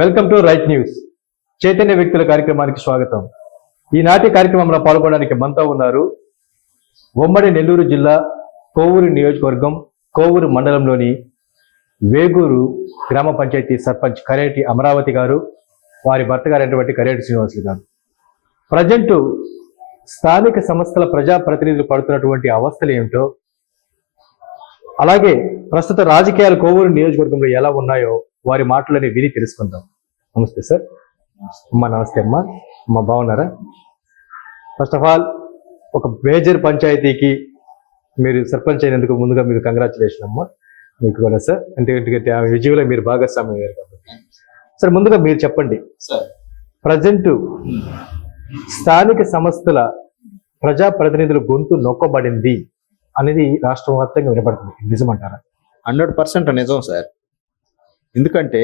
Welcome to right news. Chaitanya వ్యక్తుల కార్యక్రమానికి స్వాగతం. ఈనాటి కార్యక్రమంలో పాల్గొనడానికి మనతో ఉన్నారు ఉమ్మడి నెల్లూరు జిల్లా కోవూరు నియోజకవర్గం కోవూరు మండలంలోని వేగూరు గ్రామ పంచాయతీ సర్పంచ్ కరేటి అమరావతి గారు, వారి భర్త గారైనటువంటి కరేటి శ్రీనివాసులు గారు. ప్రజెంట్ స్థానిక సంస్థల ప్రజాప్రతినిధులు పడుతున్నటువంటి అవస్థలు ఏమిటో, అలాగే ప్రస్తుత రాజకీయాలు కోవూరు నియోజకవర్గంలో ఎలా ఉన్నాయో వారి మాటలని విని తెలుసుకుందాం. నమస్తే సార్. అమ్మా నమస్తే. అమ్మా బాగున్నారా? ఫస్ట్ ఆఫ్ ఆల్ ఒక మేజర్ పంచాయతీకి మీరు సర్పంచ్ అయినందుకు ముందుగా మీరు కంగ్రాచులేషన్ అమ్మా, మీకు కూడా సార్. అంటే ఆ విజయంలో మీరు భాగస్వామ్యం అయ్యారు కాబట్టి. సార్ ముందుగా మీరు చెప్పండి, ప్రజెంట్ స్థానిక సంస్థల ప్రజాప్రతినిధుల గొంతు నొక్కబడింది అనేది రాష్ట్ర వ్యాప్తంగా వినపడుతుంది, నిజమంటారా? 100% నిజం సార్. ఎందుకంటే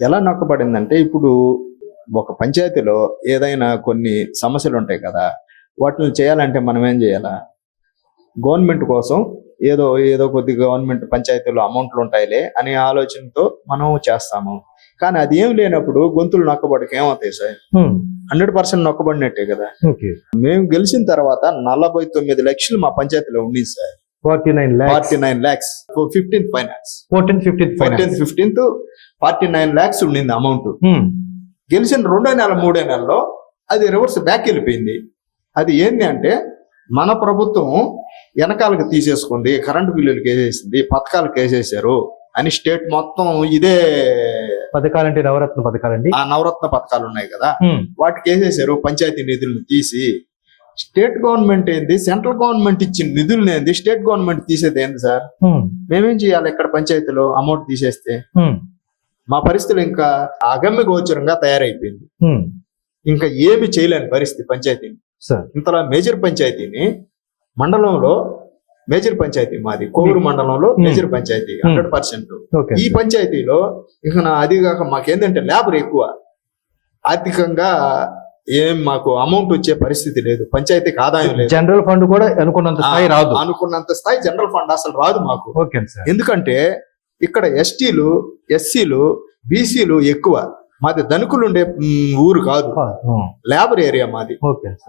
ఎలా నొక్కబడిందంటే, ఇప్పుడు ఒక పంచాయతీలో ఏదైనా కొన్ని సమస్యలు ఉంటాయి కదా, వాటిని చేయాలంటే మనం ఏం చేయాలా? గవర్నమెంట్ కోసం ఏదో కొద్ది గవర్నమెంట్ పంచాయతీలో అమౌంట్లు ఉంటాయిలే అనే ఆలోచనతో మనం చేస్తాము. కానీ అది ఏం లేనప్పుడు గొంతులు నొక్కబడికి ఏమవుతాయి సార్? 100% నొక్కబడినట్టే కదా. మేము గెలిచిన తర్వాత 49 లక్షలు మా పంచాయతీలో ఉండింది sir. 49 lakhs 15th finance 15th 49 lakhs ఉండింది అమౌంట్. గెలిచిన 2వ నెల 3వ నెలలో అది రివర్స్ బ్యాక్ వెళ్ళిపోయింది. అది ఏంటి అంటే, మన ప్రభుత్వం వెనకాలకు తీసేసుకుంది, కరెంటు బిల్లులు వేసేసింది, పథకాలకు వేసేసారు అని స్టేట్ మొత్తం ఇదే పథకాలంటే నవరత్న పథకాలండి. ఆ నవరత్న పథకాలు ఉన్నాయి కదా, వాటికి వేసేసారు. పంచాయతీ నిధులను తీసి స్టేట్ గవర్నమెంట్ ఏంది, సెంట్రల్ గవర్నమెంట్ ఇచ్చిన నిధులు ఏంది, స్టేట్ గవర్నమెంట్ తీసేది ఏంది సార్? మేమేం చేయాలి ఇక్కడ పంచాయతీలో అమౌంట్ తీసేస్తే? మా పరిస్థితులు ఇంకా అగమ్య గోచరంగా తయారైపోయింది. ఇంకా ఏమి చేయలేని పరిస్థితి పంచాయతీని. ఇంతలో మేజర్ పంచాయతీని, మండలంలో మేజర్ పంచాయతీ మాది కోవూరు మండలంలో మేజర్ పంచాయతీ 100%. ఈ పంచాయతీలో ఇక అది కాక మాకేందంటే లేబర్ ఎక్కువ, ఆర్థికంగా ఏం మాకు అమౌంట్ వచ్చే పరిస్థితి లేదు, పంచాయతీకి ఆదాయం లేదు. జనరల్ ఫండ్ కూడా అనుకున్నంత స్థాయి రాదు. అనుకున్నంత స్థాయి జనరల్ ఫండ్ అసలు రాదు మాకు. ఎందుకంటే ఇక్కడ ఎస్టీలు, ఎస్సీలు, బీసీలు ఎక్కువ. మాది ధనికులు ఉండే ఊరు కాదు, లేబర్ ఏరియా మాది.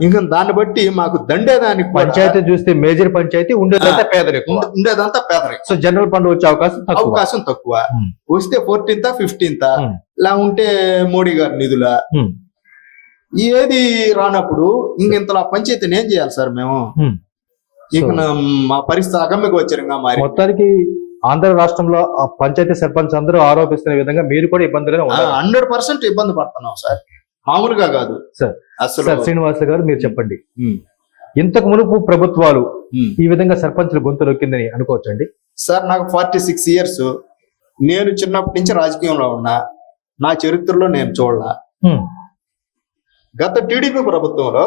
ఇంకా దాన్ని బట్టి మాకు దండేదానికి పంచాయతీ చూస్తే మేజర్ పంచాయతీ ఉండేదంతా పేదరికం. సో జనరల్ ఫండ్ వచ్చే అవకాశం తక్కువ. వస్తే 14th 15th ఇలా ఉంటే మోడీ గారి నిధుల ఏది రానప్పుడు ఇంతలా పంచాయతీని ఏం చేయాలి సార్ మేము? ఇక మా పరిస్థితి అగమ్యకు వచ్చారుగా మారి. మొత్తానికి ఆంధ్ర రాష్ట్రంలో పంచాయతీ సర్పంచ్ అందరూ ఆరోపిస్తున్న విధంగా మీరు కూడా ఇబ్బందులు 100% ఇబ్బంది పడుతున్నాం సార్, మామూలుగా కాదు సార్. అసలు శ్రీనివాసులు గారు మీరు చెప్పండి, ఇంతకు మునుపు ప్రభుత్వాలు ఈ విధంగా సర్పంచుల గొంతు నొక్కిందని అనుకోవచ్చండి? సార్ నాకు 46 years, నేను చిన్నప్పటి నుంచి రాజకీయంలో ఉన్నా, నా చరిత్రలో నేను చూడలా. గత టీడీపీ ప్రభుత్వంలో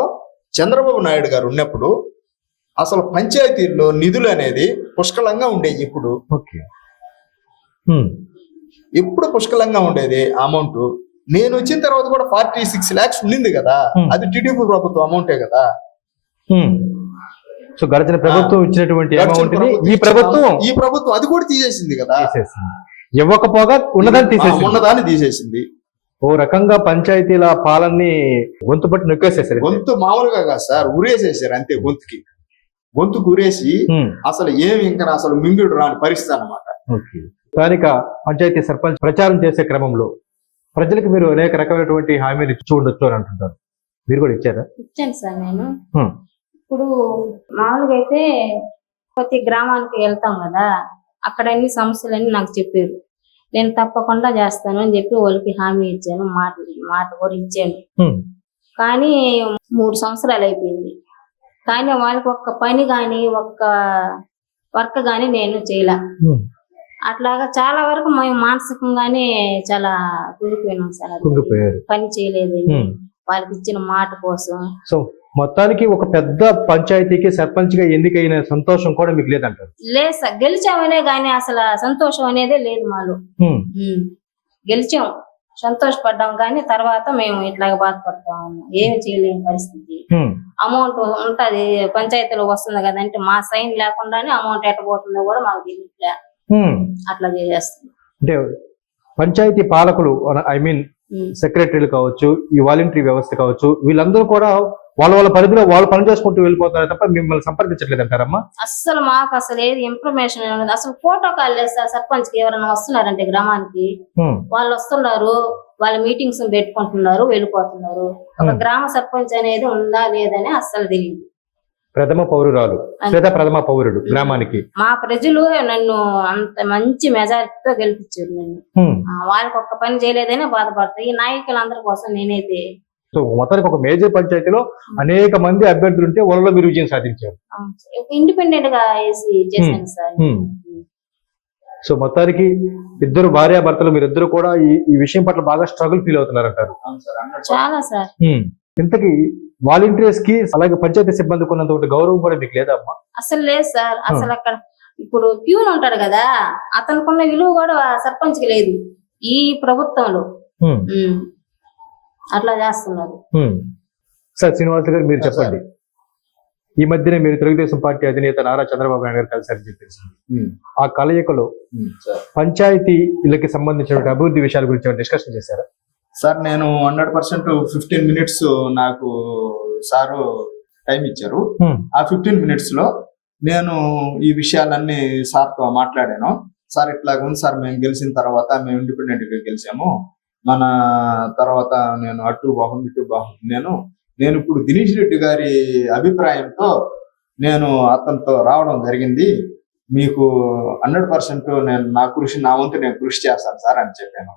చంద్రబాబు నాయుడు గారు ఉన్నప్పుడు అసలు పంచాయతీల్లో నిధులు అనేది పుష్కలంగా ఉండేది. ఇప్పుడు పుష్కలంగా ఉండేది అమౌంట్. నేను వచ్చిన తర్వాత కూడా 46 lakhs ఉండింది కదా, అది టీడీపీ ప్రభుత్వం అమౌంటే కదా. సో గడిచిన ప్రభుత్వం ఇచ్చినటువంటి ఈ ప్రభుత్వం అది కూడా తీసేసింది కదా. ఇవ్వకపోగా ఉన్నదాన్ని తీసేసింది. ఓ రకంగా పంచాయతీల పాలనని గొంతు పట్టి నొక్కేసేసారు. గొంతు మామూలుగా కాదు సార్, ఉరేసేసారు అంతే. గొంతు గురేసి అసలు ఏమి ఇంకా అసలు మింగుడు రాని పరిస్థితి అన్నమాట. స్థానిక పంచాయతీ సర్పంచ్ ప్రచారం చేసే క్రమంలో ప్రజలకు మీరు అనేక రకమైనటువంటి హామీలు ఇచ్చి ఉండొచ్చు అని అంటుంటారు, మీరు కూడా ఇచ్చారా? ఇచ్చాను సార్. నేను ఇప్పుడు మామూలుగా అయితే ప్రతి గ్రామానికి వెళ్తాం కదా, అక్కడ అన్ని సమస్యలన్నీ నాకు చెప్పారు. నేను తప్పకుండా చేస్తాను అని చెప్పి వాళ్ళకి హామీ ఇచ్చాను, మాట కూడా ఇచ్చాను. కానీ 3 సంవత్సరాలు అయిపోయింది, కానీ వాళ్ళకి ఒక్క పని కానీ ఒక్క వర్క్ కానీ నేను చేయలే. అట్లాగా చాలా వరకు మేము మానసికంగానే చాలా కుంగిపోయినాం సార్. పని చేయలేదు వాళ్ళకి ఇచ్చిన మాట కోసం. సో మొత్తానికి ఒక పెద్ద పంచాయతీకి సర్పంచ్ గా ఎన్నికైన సంతోషం కూడా మీకు లేదంటారు? లేదు సార్, గెలిచామనే గానీ అసలు సంతోషం అనేదే లేదు మాలో. గెలిచాం, సంతోషపడ్డాం, కానీ తర్వాత మేము ఇట్లాగా బాధపడతాము, ఏమి చేయలేని పరిస్థితి. అమౌంట్ ఉంటది పంచాయతీలో వస్తుంది కదంటే మా సైన్ లేకుండానే అమౌంట్ ఎట్టబోతుందో కూడా మాకు తెలియట్లే. అట్లా చేస్తుంది. అంటే పంచాయతీ పాలకులు ఐ మీన్ ఉమ్. సెక్రటరీలు కావచ్చు, ఈ వాలంటరీ వ్యవస్థ కావచ్చు, వీళ్ళందరూ కూడా వాళ్ళ పరిధిలో వాళ్ళు పని చేసుకుంటూ వెళ్ళిపోతున్నారు తప్ప మిమ్మల్ని సంప్రదించట్లేదు అంటారమ్మా? అస్సలు మాకు అసలు ఏది ఇన్ఫర్మేషన్ ఉండదు. అసలు ఫోటో కాల్ లేదు సార్. సర్పంచ్ కి ఎవరైనా వస్తున్నారంటే గ్రామానికి ఉమ్, వాళ్ళు వస్తున్నారు, వాళ్ళ మీటింగ్స్ పెట్టుకుంటున్నారు, వెళ్ళిపోతున్నారు. ఒక గ్రామ సర్పంచ్ అనేది ఉందా లేదని అస్సలు తెలియదు. ప్రథమ పౌరురాలు లేదా ప్రథమ పౌరుడు గ్రామానికి. మా ప్రజలు నన్ను అంత మంచి మెజారిటీతో గెలిపించారు నన్ను. ఉమ్. వాళ్ళకి ఒక్క పని చేయలేదని బాధపడతాయి. ఈ నాయకులందరి కోసం నేనైతే సో మొత్తానికి ఒక మేజర్ పంచాయతీలో అనేక మంది అభ్యర్థులు ఉంటే వాళ్ళలో మీరు విజయం సాధించారు. ఇండిపెండెంట్ గా వేసి చేశాను సార్. ఉమ్. సో మొత్తానికి ఇద్దరు భార్యాభర్తలు మీరిద్దరు కూడా ఈ విషయం పట్ల బాగా స్ట్రగుల్ ఫీల్ అవుతున్నారంటారు. చాలా సార్. ఇంతకీ వాలంటీర్స్ కి అలాగే పంచాయతీ సిబ్బందికి ఉన్నంత ఒకటి గౌరవం కూడా మీకు లేదా అమ్మా? అసలు లేదు సార్. అసలు అక్కడ ఇప్పుడు ప్యూన్ ఉంటాడు కదా, అతనుకున్న విలువ కూడా సర్పంచ్ కి లేదు ఈ ప్రభుత్వంలో. ఉమ్. అట్లా చేస్తున్నారు. సార్ శ్రీనివాస్ గారు మీరు చెప్పండి. ఈ మధ్యనే మీరు తెలుగుదేశం పార్టీ అధినేత నారా చంద్రబాబు నాయుడు గారు కలిసారని చెప్పేసి ఆ కలయికలో పంచాయతీలకి సంబంధించిన అభివృద్ధి విషయాల గురించి డిస్కషన్ చేశారా? సార్ నేను 100% 15 minutes నాకు సారు టైం ఇచ్చారు. ఆ 15 minutes లో నేను ఈ విషయాలన్నీ సార్తో మాట్లాడాను. సార్ ఇట్లాగుంది సార్, మేము గెలిచిన తర్వాత మేము ఇండిపెండెంట్ గా గెలిచాము, మన తర్వాత నేను అటు బాగుంది ఇటు బాగుంది, నేను ఇప్పుడు దినేష్ రెడ్డి గారి అభిప్రాయంతో నేను అతనితో రావడం జరిగింది. మీకు 100% నేను నా వంతు నేను కృషి చేస్తాను సార్ అని చెప్పాను.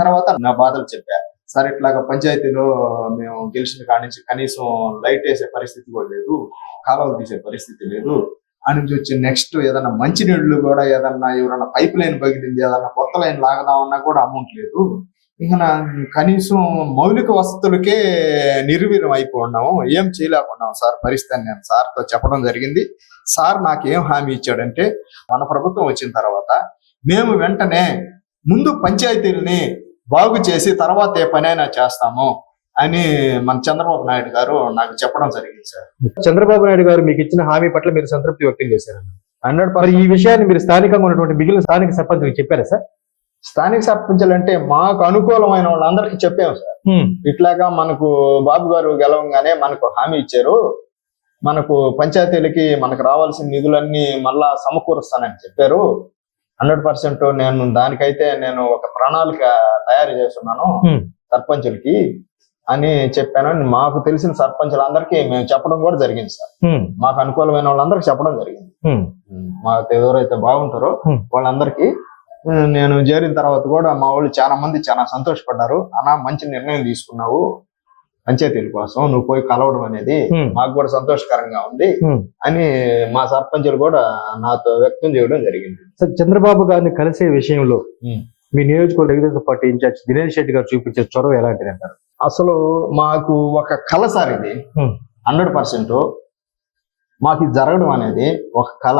తర్వాత నా బాధలు చెప్పాను. సార్ ఇట్లాగా పంచాయతీలో మేము గెలిచిన కాడి నుంచి కనీసం లైట్ వేసే పరిస్థితి కూడా లేదు, కాలువలు తీసే పరిస్థితి లేదు అని నుంచి వచ్చి నెక్స్ట్ ఏదన్నా మంచినీళ్ళు కూడా ఎవరన్నా పైప్ లైన్ పగిలింది, ఏదన్నా కొత్త లైన్ లాగదామన్నా కూడా అమౌంట్ లేదు. ఇక కనీసం మౌలిక వసతులకే నిర్వీర్యం అయిపోన్నాము, ఏం చేయలేకున్నాం సార్ పరిస్థితి నేను సార్తో చెప్పడం జరిగింది. సార్ నాకేం హామీ ఇచ్చాడంటే, మన ప్రభుత్వం వచ్చిన తర్వాత మేము వెంటనే ముందు పంచాయతీలని బాగు చేసి తర్వాత ఏ పనైనా చేస్తాము అని మన చంద్రబాబు నాయుడు గారు నాకు చెప్పడం జరిగింది సార్. చంద్రబాబు నాయుడు గారు మీకు ఇచ్చిన హామీ పట్ల మీరు సంతృప్తి వ్యక్తం చేశారు. 100%. ఈ విషయాన్ని మీరు స్థానికంగా ఉన్నటువంటి మిగిలిన స్థానిక సర్పంచులకు చెప్పారా సార్? స్థానిక సర్పంచులు అంటే మాకు అనుకూలమైన వాళ్ళందరికీ చెప్పాము సార్. ఇట్లాగా మనకు బాబు గారు గెలవంగానే మనకు హామీ ఇచ్చారు, మనకు పంచాయతీలకి మనకు రావాల్సిన నిధులన్నీ మళ్ళా సమకూరుస్తానని చెప్పారు. 100% నేను దానికైతే నేను ఒక ప్రణాళిక తయారు చేస్తున్నాను సర్పంచులకి అని చెప్పాను. మాకు తెలిసిన సర్పంచులందరికీ మేము చెప్పడం కూడా జరిగింది సార్. మాకు అనుకూలమైన వాళ్ళందరికీ చెప్పడం జరిగింది. మాకు ఎవరైతే బాగుంటారో వాళ్ళందరికీ నేను చేరిన తర్వాత కూడా మా వాళ్ళు చాలా మంది చాలా సంతోషపడ్డారు. అన్నా మంచి నిర్ణయం తీసుకున్నావు పంచాయతీల కోసం, నువ్వు పోయి కలవడం అనేది మాకు కూడా సంతోషకరంగా ఉంది అని మా సర్పంచులు కూడా నాతో వ్యక్తం చేయడం జరిగింది. సార్ చంద్రబాబు గారిని కలిసే విషయంలో మీ నియోజకవర్గ తెలుగుదేశం పార్టీ ఇన్ఛార్జ్ దినేష్ రెడ్డి గారు చూపించే చొరవ ఎలాంటిది అంటారు? అసలు మాకు ఒక కళ సార్ ఇది. 100% మాకు ఇది జరగడం అనేది ఒక కళ.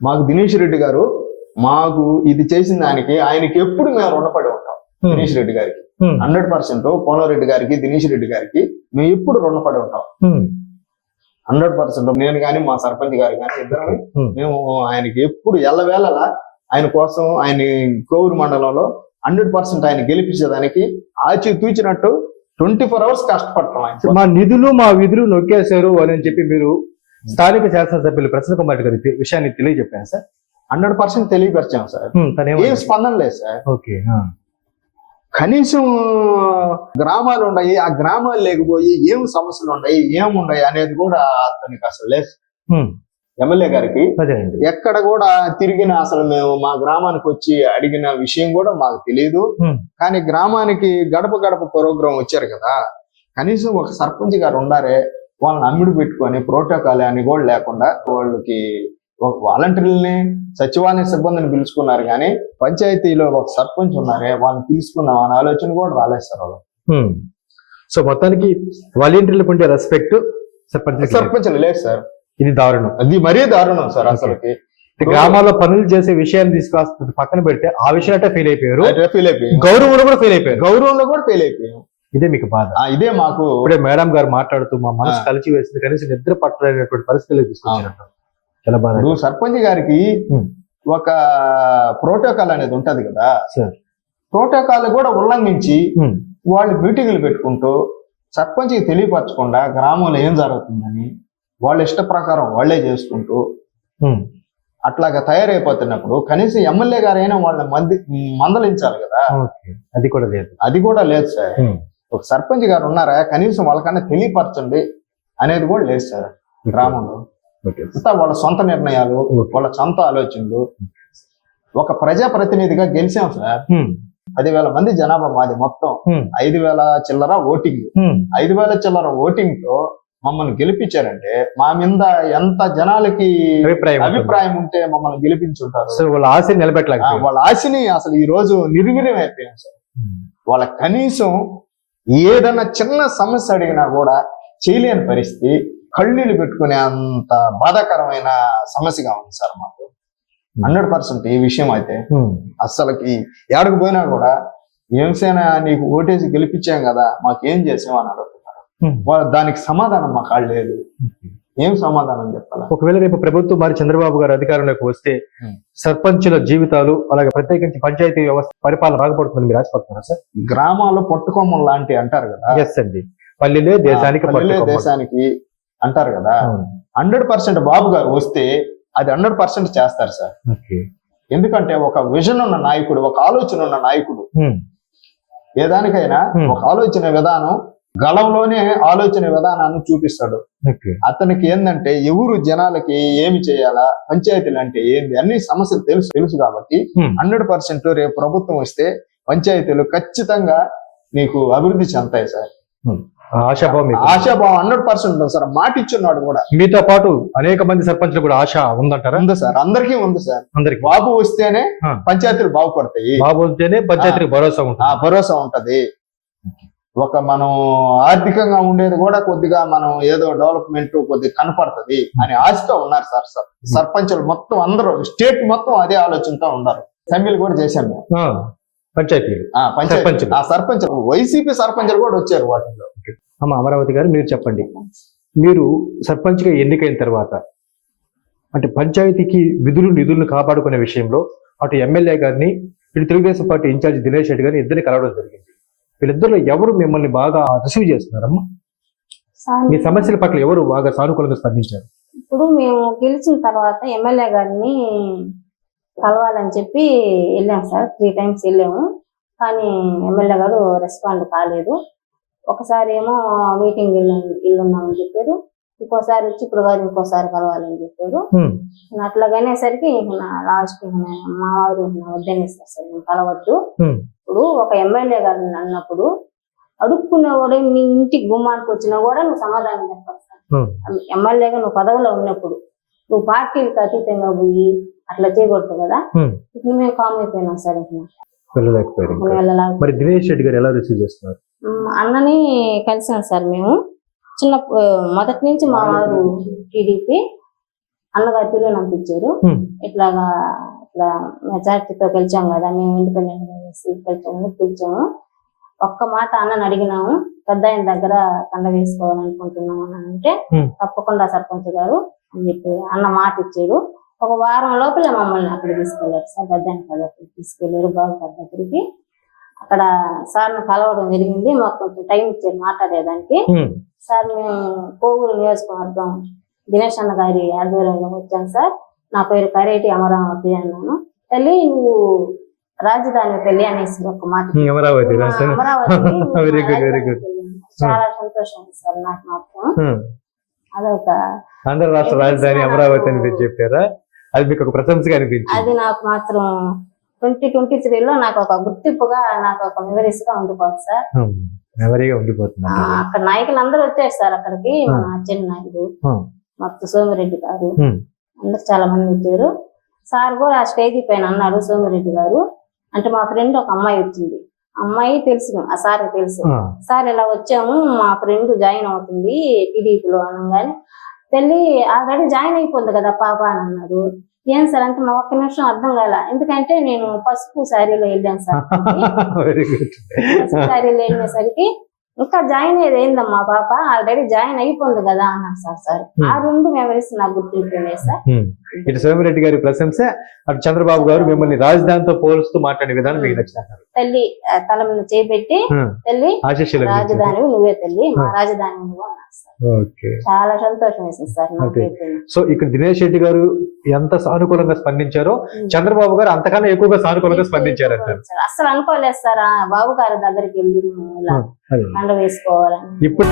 మాకు దినేష్ రెడ్డి గారు మాకు ఇది చేసిన దానికి ఆయనకి ఎప్పుడు మేము రుణపడి ఉంటాం. దినేష్ రెడ్డి గారికి 100%, పోలారెడ్డి గారికి, దినేష్ రెడ్డి గారికి మేము ఎప్పుడు రుణపడి ఉంటాం. 100% నేను కానీ మా సర్పంచ్ గారు కానీ ఇద్దరు మేము ఆయనకి ఎప్పుడు ఎల్లవేళలా ఆయన కోసం ఆయన కోవూరు మండలంలో 100% ఆయన గెలిపించేదానికి ఆచి తూచినట్టు 24 hours కష్టపడతాం. ఆయన మా నిధులు మా విధులు నొక్కేశారు అని చెప్పి మీరు స్థానిక శాసనసభ్యులు ప్రసన్న కుమార్ గారి విషయాన్ని తెలియజెప్పాను సార్. 100% తెలియపరిచాం సార్. ఏం స్పందన లేదు సార్. ఓకే. కనీసం గ్రామాలు ఉన్నాయి, ఆ గ్రామాలు లేకపోయి ఏం సమస్యలు ఉన్నాయి ఏమున్నాయి అనేది కూడా అతనికి అసలు లేదు. ఎమ్మెల్యే గారికి ఎక్కడ కూడా తిరిగిన అసలు మేము మా గ్రామానికి వచ్చి అడిగిన విషయం కూడా మాకు తెలియదు. కానీ గ్రామానికి గడప గడప ప్రోగ్రాం వచ్చారు కదా, కనీసం ఒక సర్పంచ్ గారు ఉండారే, వాళ్ళని అమ్మిడి పెట్టుకొని ప్రోటోకాల్ అని కూడా లేకుండా వాళ్ళకి ఒక వాలంటీర్లని సచివాలయ సిబ్బందిని పిలుచుకున్నారు. కానీ పంచాయతీలో ఒక సర్పంచ్ ఉన్నారే వాళ్ళని పిలుచుకున్నాం అనే ఆలోచన కూడా రాలేదు సార్ వాళ్ళు. సో మొత్తానికి వాలంటీర్లకు ఉండే రెస్పెక్ట్ సర్పంచ్ లేదు సార్. ఇది దారుణం, అది మరీ దారుణం సార్. అసలుకి గ్రామాల్లో పనులు చేసే విషయాన్ని తీసుకొస్తే పక్కన పెడితే ఆ విషయం అంటే ఫెయిల్ అయిపోయారు. గౌరవంలో కూడా ఫెయిల్ అయిపోయారు. ఇదే మీకు బాధ? ఇదే మాకు. ఇప్పుడే మేడం గారు మాట్లాడుతూ మా మనసు కలిసి వేసింది, కనీసం నిద్ర పట్టలేనటువంటి పరిస్థితులు తీసుకొచ్చినట్టు. చాలా బాధ. సర్పంచ్ గారికి ఒక ప్రోటోకాల్ అనేది ఉంటది కదా సార్. ప్రోటోకాల్ కూడా ఉల్లంఘించి వాళ్ళు మీటింగులు పెట్టుకుంటూ సర్పంచ్కి తెలియపరచకుండా గ్రామంలో ఏం జరుగుతుందని వాళ్ళ ఇష్ట ప్రకారం వాళ్ళే చేసుకుంటూ అట్లాగా తయారైపోతున్నప్పుడు కనీసం ఎమ్మెల్యే గారైనా వాళ్ళని మందలించాలి కదా. అది కూడా లేదు సార్. ఒక సర్పంచ్ గారు ఉన్నారా, కనీసం వాళ్ళకన్నా తెలియపరచండి అనేది కూడా లేదు సార్ గ్రామంలో. అంతా వాళ్ళ సొంత నిర్ణయాలు, వాళ్ళ సొంత ఆలోచనలు. ఒక ప్రజాప్రతినిధిగా గెలిచాం సార్. 10,000 మంది జనాభా మాది మొత్తం. 5,000 చిల్లర ఓటింగ్. 5,000 చిల్లర ఓటింగ్ తో మమ్మల్ని గెలిపించారంటే మా మీద ఎంత జనాలకి అభిప్రాయం ఉంటే మమ్మల్ని గెలిపించుంటారు. వాళ్ళ ఆశని నిలబెట్టలేక వాళ్ళ ఆశని అసలు ఈ రోజు నిర్వీర్యం అయిపోయాం సార్. వాళ్ళ కనీసం ఏదైనా చిన్న సమస్య అడిగినా కూడా చేయలేని పరిస్థితి, కళ్ళీళ్ళు పెట్టుకునే అంత బాధాకరమైన సమస్యగా ఉంది సార్ మాకు. 100% ఈ విషయం అయితే అస్సలకి ఏడకు పోయినా కూడా ఏం సేనా నీకు ఓటేసి గెలిపించాం కదా, మాకేం చేసాం అని అడుగుతున్నారు. దానికి సమాధానం మాకు లేదు. ఏం సమాధానం చెప్పాలి? ఒకవేళ రేపు ప్రభుత్వం మరి చంద్రబాబు గారు అధికారంలోకి వస్తే సర్పంచుల జీవితాలు, అలాగే ప్రత్యేకించి పంచాయతీ వ్యవస్థ పరిపాలన బాగుపడుతుంది మీరు ఆశపడుతున్నారా సార్? గ్రామాలు పట్టుకోమం లాంటి అంటారు కదా. ఎస్ అండి, పల్లెలే దేశానికి అంటారు కదా. 100% బాబు గారు వస్తే అది 100% చేస్తారు సార్. ఎందుకంటే ఒక విజన్ ఉన్న నాయకుడు, ఒక ఆలోచన ఉన్న నాయకుడు, ఏదానికైనా ఒక ఆలోచన విధానం, గళంలోనే ఆలోచన విధానాన్ని చూపిస్తాడు. అతనికి ఏంటంటే ఎవరు జనాలకి ఏమి చేయాలా, పంచాయతీలు అంటే ఏంది, అన్ని సమస్యలు తెలుసు కాబట్టి 100% రేపు ప్రభుత్వం వస్తే పంచాయతీలు ఖచ్చితంగా మీకు అభివృద్ధి చెందుతాయి సార్. ఆశాభావం 100% ఉంది సార్. మాట ఇచ్చున్నాడు కూడా. మీతో పాటు అనేక మంది సర్పంచులు కూడా ఆశ ఉందంటారా? ఉంది సార్, అందరికీ ఉంది సార్. అందరికి బాబు వస్తేనే పంచాయతీలు బాగుపడతాయి. బాబు వస్తేనే పంచాయతీకి భరోసా ఉంటుంది. భరోసా ఉంటది. ఒక మనం ఆర్థికంగా ఉండేది కూడా కొద్దిగా మనం ఏదో డెవలప్మెంట్ కొద్దిగా కనపడుతుంది అని ఆశతో ఉన్నారు సార్. సర్పంచులు మొత్తం అందరూ స్టేట్ మొత్తం అదే ఆలోచనతో ఉన్నారు. సమ్మెలు కూడా చేశాం మేము. పంచాయతీలు సర్పంచులు వైసీపీ సర్పంచులు కూడా వచ్చారు వాటిల్లో. అమ్మ అమరావతి గారు, మీరు చెప్పండి, మీరు సర్పంచ్గా ఎన్నికైన తర్వాత అంటే పంచాయతీకి నిధులను కాపాడుకునే విషయంలో అటు ఎమ్మెల్యే గారిని, ఇటు తెలుగుదేశం పార్టీ ఇన్ఛార్జ్ దినేష్ రెడ్డి గారిని ఇద్దరిని కలవడం జరిగింది. వీళ్ళిద్దరిలో ఎవరు మిమ్మల్ని బాగా రిసీవ్ చేస్తున్నారమ్మా? మీ సమస్యల పట్ల ఎవరు బాగా సానుకూలంగా స్పందించారు? ఇప్పుడు మేము గెలిచిన తర్వాత ఎమ్మెల్యే గారిని కలవాలని చెప్పి వెళ్ళాం సార్. 3 times వెళ్ళాము, కానీ ఎమ్మెల్యే గారు రెస్పాండ్ కాలేదు. ఒకసారి ఏమో మీటింగ్ ఇల్లున్నామని చెప్పారు, ఇంకోసారి వచ్చి ఇప్పుడు గారు ఇంకోసారి కలవాలని చెప్పారు. అట్లాగనేసరికి లాస్ట్ మా వారు వద్దనేస్తారు సార్, నేను కలవద్దు. ఇప్పుడు ఒక ఎమ్మెల్యే గారు అన్నప్పుడు అడుక్కునేవాడు నీ ఇంటికి గుమ్మానికి వచ్చినా కూడా నువ్వు సమాధానం చెప్పాలి సార్. ఎమ్మెల్యేగా నువ్వు పదవిలో ఉన్నప్పుడు నువ్వు పార్టీలకు అతీతంగా పోయి అట్లా చేయకూడదు కదా. ఇప్పుడు మేము కామ్ అయిపోయినాం సార్. మరి దినేష్ రెడ్డి గారు ఎలా రిసీవ్ చేస్తున్నారు? అన్నని కలిసాం సార్ మేము. మొదటి నుంచి మా వారు టీడీపీ, అన్నగారు పిల్లలు పంపించారు. ఇట్లా మెజార్టీతో గెలిచాం కదా, మేము ఇండిపెండెంట్ గా గెలిచాము. ఒక్క మాట అన్నని అడిగినాము, పెద్ద ఆయన దగ్గర కండ వేసుకోవాలనుకుంటున్నాము అని అంటే తప్పకుండా సర్పంచ్ గారు అని చెప్పి అన్న మాట ఇచ్చాడు. ఒక వారం లోపలే మమ్మల్ని అక్కడ తీసుకెళ్లారు సార్. పెద్ద ఆయన దగ్గరికి తీసుకెళ్లారు, బాబు దగ్గరికి. అక్కడ సార్ని కలవడం జరిగింది. మాకు కొంచెం టైం ఇచ్చారు మాట్లాడేదానికి. సార్ మేము కోవూరు నియోజకవర్గం దినేష్ అన్న గారి ఆధ్వర్యంలో వచ్చాను సార్. నా పేరు కరేటి అమరావతి అన్నాను. తల్లి నువ్వు రాజధాని తల్లి అనేసి ఒక మాట. అమరావతి చాలా సంతోషం సార్ నాకు మాత్రం. అదొక ఆంధ్ర రాష్ట్ర రాజధాని అమరావతి అని చెప్పారా? అది మీకు ఒక ప్రశంసగా అనిపించింది? అది నాకు మాత్రం 2023లో నాకు ఒక గుర్తింపుగా, నాకు ఒక మెమరీస్ గా ఉండిపోతుంది సార్. మెమరీగా ఉండిపోతుంది. అక్కడ నాయకులు అందరూ వచ్చారు సార్ అక్కడికి. మన అచ్చని నాయుడు, మొత్తం సోమిరెడ్డి గారు, అందరు చాలా మంది వచ్చారు. సార్ కూడా ఆ స్టేజ్ పైన అన్నాడు, సోమిరెడ్డి గారు అంటే మా ఫ్రెండ్ ఒక అమ్మాయి వచ్చింది. అమ్మాయి తెలుసు, ఆ సార్ తెలుసు. సార్ ఇలా వచ్చాము, మా ఫ్రెండ్ జాయిన్ అవుతుంది టీడీపీలో అనగానే, తల్లి ఆల్రెడీ జాయిన్ అయిపోతుంది కదా పాప అని అన్నారు. ఏం సార్ అంటే మా ఒక్క నిమిషం అర్థం కాల. ఎందుకంటే నేను పసుపు శారీలో వెళ్ళాను సార్. పసుపు శారీలో వెళ్ళేసరికి ఇంకా జాయిన్ అయ్యేది ఏందమ్మా పాప, ఆల్రెడీ జాయిన్ అయిపోయింది కదా అన్నారు సార్. ఆ 2 మెమరీస్ నాకు గుర్తుంటున్నాయి సార్. ఇటు సోమిరెడ్డి గారి ప్రశంస, అటు చంద్రబాబు గారు మిమ్మల్ని రాజధానితో పోలుస్తూ మాట్లాడే విధానం మీకు నచ్చింది. తల్లి తల మీద చేపెట్టి తల్లి ఆశీస్సులు రాజధాని నువ్వే తల్లి మా రాజధాని నువ్వు అన్నారు సార్. ఓకే. చాలా సంతోషం వేసింది సార్ నాకైతే. సో ఇక్కడ దినేష్ రెడ్డి గారు ఎంత సానుకూలంగా స్పందించారో చంద్రబాబు గారు అంతకన్నా ఎక్కువగా సానుకూలంగా స్పందించారంటారు. అసలు అనుకోలేదు సార్ ఆ బాబు గారి దగ్గరికి వెళ్ళి ఇలా అదే. అండ వేసుకోవాలని. ఇప్పుడు